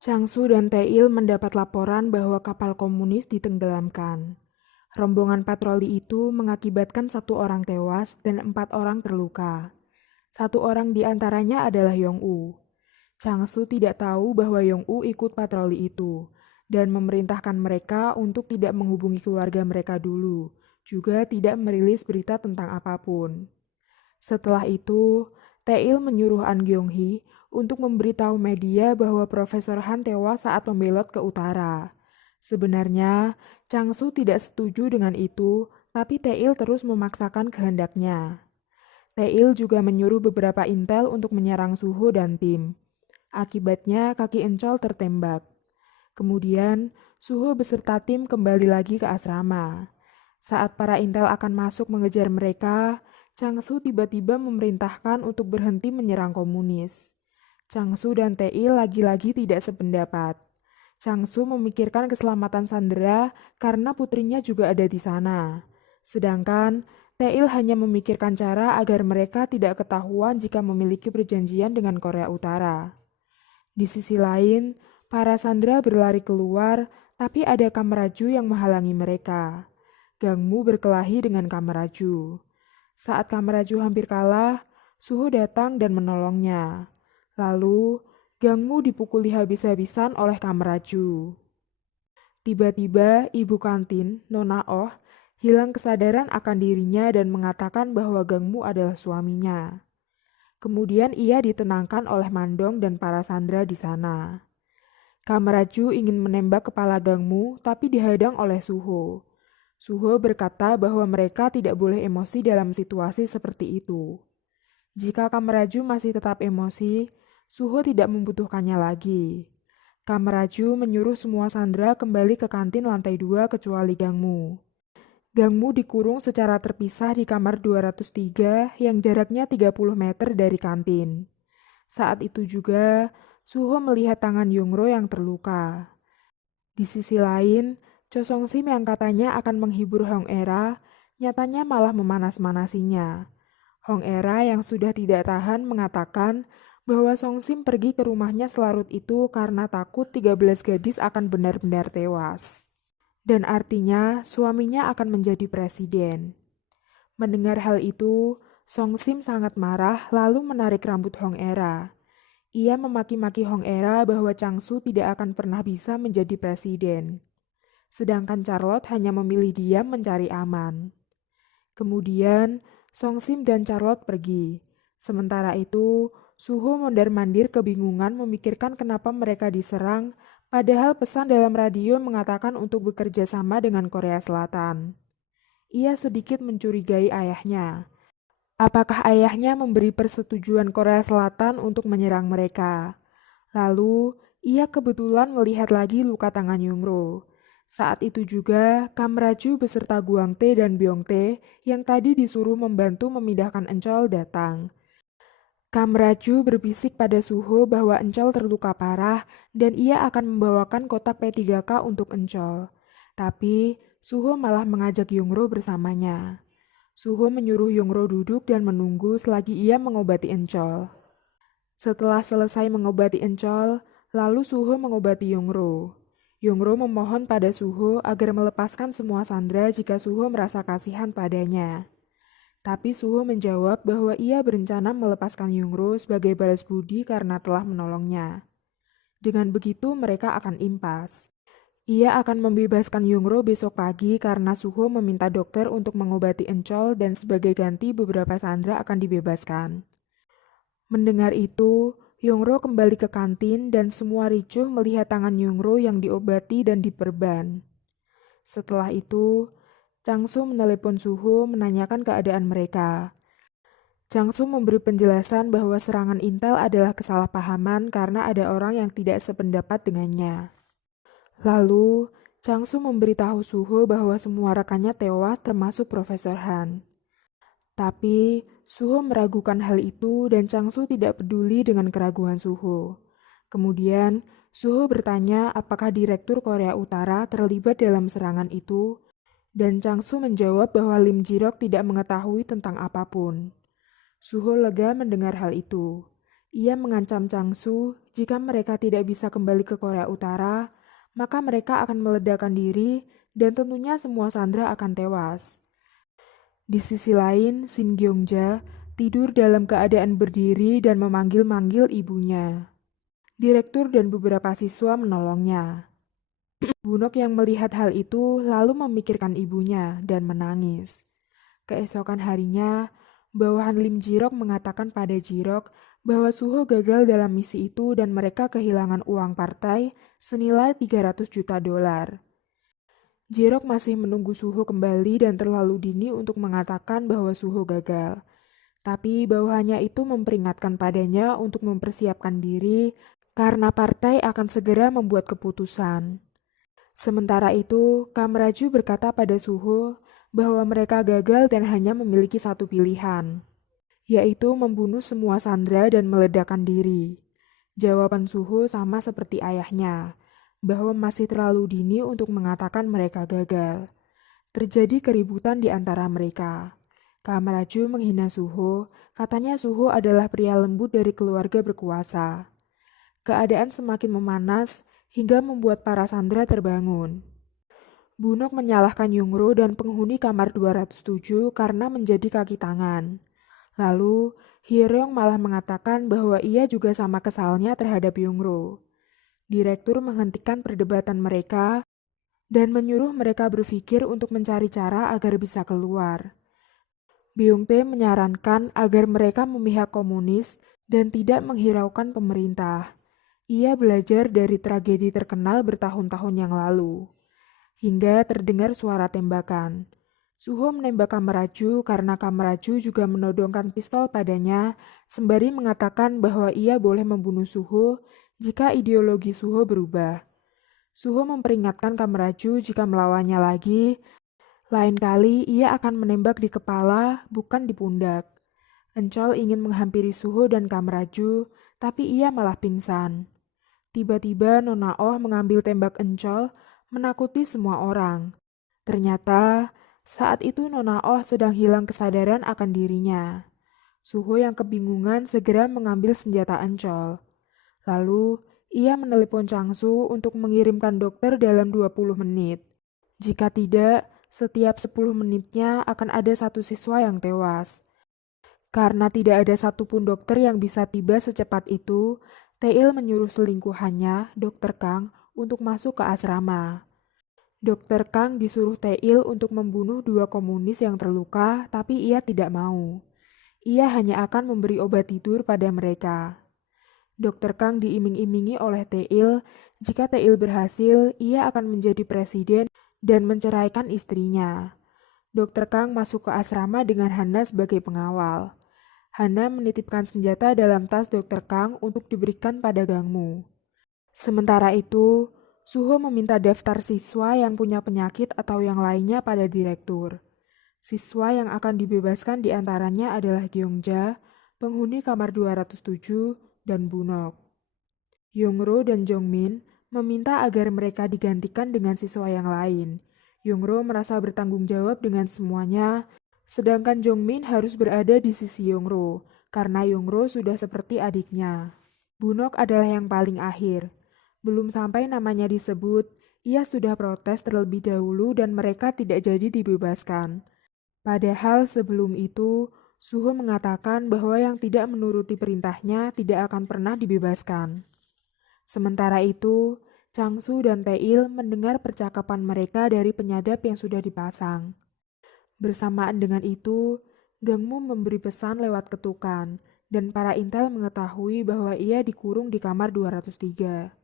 Changsu dan Tail mendapat laporan bahwa kapal komunis ditenggelamkan. Rombongan patroli itu mengakibatkan 1 orang tewas dan 4 orang terluka. 1 orang di antaranya adalah Yong-u. Changsu tidak tahu bahwa Yong-u ikut patroli itu dan memerintahkan mereka untuk tidak menghubungi keluarga mereka dulu, juga tidak merilis berita tentang apapun. Setelah itu, Tail menyuruh An Gyong-hee untuk memberitahu media bahwa Profesor Han tewas saat membelot ke utara. Sebenarnya, Changsu tidak setuju dengan itu, tapi Tail terus memaksakan kehendaknya. Tail juga menyuruh beberapa intel untuk menyerang Suho dan tim. Akibatnya, kaki Encol tertembak. Kemudian, Suho beserta tim kembali lagi ke asrama. Saat para intel akan masuk mengejar mereka, Changsu tiba-tiba memerintahkan untuk berhenti menyerang komunis. Changsu dan Tail lagi-lagi tidak sependapat. Changsu memikirkan keselamatan Sandra karena putrinya juga ada di sana. Sedangkan Tail hanya memikirkan cara agar mereka tidak ketahuan jika memiliki perjanjian dengan Korea Utara. Di sisi lain, para Sandra berlari keluar, tapi ada Kameraju yang menghalangi mereka. Gangmu berkelahi dengan Kameraju. Saat Kameraju hampir kalah, Suho datang dan menolongnya. Lalu, Gangmu dipukuli habis-habisan oleh Kameraju. Tiba-tiba, ibu kantin, Nona Oh, hilang kesadaran akan dirinya dan mengatakan bahwa Gangmu adalah suaminya. Kemudian ia ditenangkan oleh Mandong dan para sandera di sana. Kameraju ingin menembak kepala Gangmu, tapi dihadang oleh Suho. Suho berkata bahwa mereka tidak boleh emosi dalam situasi seperti itu. Jika Kameraju masih tetap emosi, Suho tidak membutuhkannya lagi. Kameraju menyuruh semua sandera kembali ke kantin lantai 2 kecuali Gangmu. Gangmu dikurung secara terpisah di kamar 203 yang jaraknya 30 meter dari kantin. Saat itu juga, Suho melihat tangan Yongro yang terluka. Di sisi lain, Cho Song Sim yang katanya akan menghibur Hong Era, nyatanya malah memanas-manasinya. Hong Era yang sudah tidak tahan mengatakan bahwa Song Sim pergi ke rumahnya selarut itu karena takut 13 gadis akan benar-benar tewas. Dan artinya suaminya akan menjadi presiden. Mendengar hal itu, Song Sim sangat marah lalu menarik rambut Hong Era. Ia memaki-maki Hong Era bahwa Changsu tidak akan pernah bisa menjadi presiden. Sedangkan Charlotte hanya memilih diam mencari aman. Kemudian, Song Sim dan Charlotte pergi. Sementara itu, Suho mondar-mandir kebingungan memikirkan kenapa mereka diserang, padahal pesan dalam radio mengatakan untuk bekerja sama dengan Korea Selatan. Ia sedikit mencurigai ayahnya. Apakah ayahnya memberi persetujuan Korea Selatan untuk menyerang mereka? Lalu, ia kebetulan melihat lagi luka tangan Yungro. Saat itu juga, Kamraju beserta Guang Tae dan Byung Tae yang tadi disuruh membantu memindahkan Encol datang. Kamraju berbisik pada Suho bahwa Encol terluka parah dan ia akan membawakan kotak P3K untuk Encol. Tapi, Suho malah mengajak Yungro bersamanya. Suho menyuruh Yongro duduk dan menunggu selagi ia mengobati Encol. Setelah selesai mengobati Encol, lalu Suho mengobati Yongro. Yongro memohon pada Suho agar melepaskan semua sandera jika Suho merasa kasihan padanya. Tapi Suho menjawab bahwa ia berencana melepaskan Yongro sebagai balas budi karena telah menolongnya. Dengan begitu mereka akan impas. Ia akan membebaskan Yungro besok pagi karena Suho meminta dokter untuk mengobati Encol dan sebagai ganti beberapa sandera akan dibebaskan. Mendengar itu, Yungro kembali ke kantin dan semua ricuh melihat tangan Yungro yang diobati dan diperban. Setelah itu, Changsu menelepon Suho menanyakan keadaan mereka. Changsu memberi penjelasan bahwa serangan intel adalah kesalahpahaman karena ada orang yang tidak sependapat dengannya. Lalu, Changsu memberitahu Suho bahwa semua rekannya tewas termasuk Profesor Han. Tapi, Suho meragukan hal itu dan Changsu tidak peduli dengan keraguan Suho. Kemudian, Suho bertanya apakah Direktur Korea Utara terlibat dalam serangan itu, dan Changsu menjawab bahwa Lim Ji-rok tidak mengetahui tentang apapun. Suho lega mendengar hal itu. Ia mengancam Changsu jika mereka tidak bisa kembali ke Korea Utara, maka mereka akan meledakkan diri dan tentunya semua sandera akan tewas. Di sisi lain, Shin Gyeongja tidur dalam keadaan berdiri dan memanggil-manggil ibunya. Direktur dan beberapa siswa menolongnya. Bunok yang melihat hal itu lalu memikirkan ibunya dan menangis. Keesokan harinya, bawahan Lim Jirok mengatakan pada Jirok bahwa Suho gagal dalam misi itu dan mereka kehilangan uang partai senilai 300 juta dolar. Jirok masih menunggu Suho kembali dan terlalu dini untuk mengatakan bahwa Suho gagal. Tapi bawahannya itu memperingatkan padanya untuk mempersiapkan diri karena partai akan segera membuat keputusan. Sementara itu, Kamraju berkata pada Suho bahwa mereka gagal dan hanya memiliki satu pilihan, yaitu membunuh semua sandera dan meledakkan diri. Jawaban Suho sama seperti ayahnya, bahwa masih terlalu dini untuk mengatakan mereka gagal. Terjadi keributan di antara mereka. Kamraju menghina Suho, katanya Suho adalah pria lembut dari keluarga berkuasa. Keadaan semakin memanas hingga membuat para sandera terbangun. Bunok menyalahkan Yungro dan penghuni kamar 207 karena menjadi kaki tangan. Lalu, Hyeryong malah mengatakan bahwa ia juga sama kesalnya terhadap Yungro. Direktur menghentikan perdebatan mereka dan menyuruh mereka berpikir untuk mencari cara agar bisa keluar. Byung-tae menyarankan agar mereka memihak komunis dan tidak menghiraukan pemerintah. Ia belajar dari tragedi terkenal bertahun-tahun yang lalu. Hingga terdengar suara tembakan. Suho menembak Kamraju karena Kamraju juga menodongkan pistol padanya sembari mengatakan bahwa ia boleh membunuh Suho jika ideologi Suho berubah. Suho memperingatkan Kamraju jika melawannya lagi, lain kali ia akan menembak di kepala, bukan di pundak. Encol ingin menghampiri Suho dan Kamraju, tapi ia malah pingsan. Tiba-tiba Nona Oh mengambil tembak Encol, menakuti semua orang. Ternyata, saat itu Nona Oh sedang hilang kesadaran akan dirinya. Suho yang kebingungan segera mengambil senjata Encol. Lalu, ia menelepon Changsu untuk mengirimkan dokter dalam 20 menit. Jika tidak, setiap 10 menitnya akan ada satu siswa yang tewas. Karena tidak ada satupun dokter yang bisa tiba secepat itu, Tail menyuruh selingkuhannya, Dr. Kang, untuk masuk ke asrama. Dr. Kang disuruh Tail untuk membunuh dua komunis yang terluka, tapi ia tidak mau. Ia hanya akan memberi obat tidur pada mereka. Dr. Kang diiming-imingi oleh Tail, jika Tail berhasil, ia akan menjadi presiden dan menceraikan istrinya. Dr. Kang masuk ke asrama dengan Hana sebagai pengawal. Hana menitipkan senjata dalam tas Dr. Kang untuk diberikan pada Gangmu. Sementara itu, Suho meminta daftar siswa yang punya penyakit atau yang lainnya pada direktur. Siswa yang akan dibebaskan diantaranya adalah Gyeongja, penghuni kamar 207, dan Bunok. Yongro dan Jongmin meminta agar mereka digantikan dengan siswa yang lain. Yongro merasa bertanggung jawab dengan semuanya, sedangkan Jongmin harus berada di sisi Yongro, karena Yongro sudah seperti adiknya. Bunok adalah yang paling akhir. Belum sampai namanya disebut, ia sudah protes terlebih dahulu dan mereka tidak jadi dibebaskan. Padahal sebelum itu, Suho mengatakan bahwa yang tidak menuruti perintahnya tidak akan pernah dibebaskan. Sementara itu, Changsu dan Tail mendengar percakapan mereka dari penyadap yang sudah dipasang. Bersamaan dengan itu, Gangmu memberi pesan lewat ketukan, dan para intel mengetahui bahwa ia dikurung di kamar 203.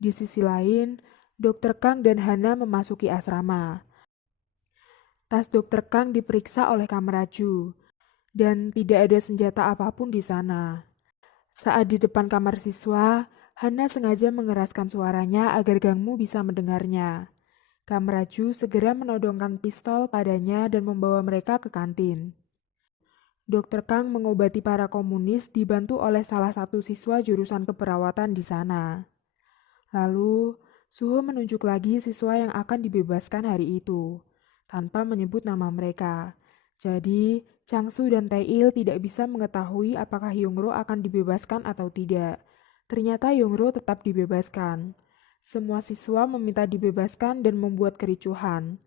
Di sisi lain, Dr. Kang dan Hana memasuki asrama. Tas Dr. Kang diperiksa oleh Kamraju, dan tidak ada senjata apapun di sana. Saat di depan kamar siswa, Hana sengaja mengeraskan suaranya agar Gangmu bisa mendengarnya. Kamraju segera menodongkan pistol padanya dan membawa mereka ke kantin. Dr. Kang mengobati para komunis dibantu oleh salah satu siswa jurusan keperawatan di sana. Lalu, Suho menunjuk lagi siswa yang akan dibebaskan hari itu, tanpa menyebut nama mereka. Jadi, Changsu dan Taeil tidak bisa mengetahui apakah Yongro akan dibebaskan atau tidak. Ternyata Yongro tetap dibebaskan. Semua siswa meminta dibebaskan dan membuat kericuhan.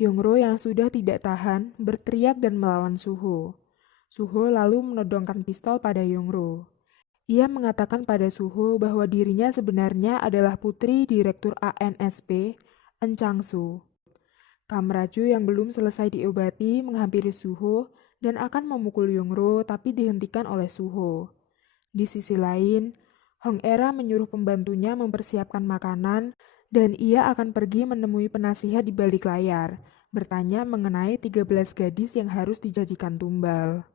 Yongro yang sudah tidak tahan berteriak dan melawan Suho. Suho lalu menodongkan pistol pada Yongro. Ia mengatakan pada Suho bahwa dirinya sebenarnya adalah putri Direktur ANSP, En Changsu. Kamraju yang belum selesai diobati menghampiri Suho dan akan memukul Yongro tapi dihentikan oleh Suho. Di sisi lain, Hong Era menyuruh pembantunya mempersiapkan makanan dan ia akan pergi menemui penasihat di balik layar, bertanya mengenai 13 gadis yang harus dijadikan tumbal.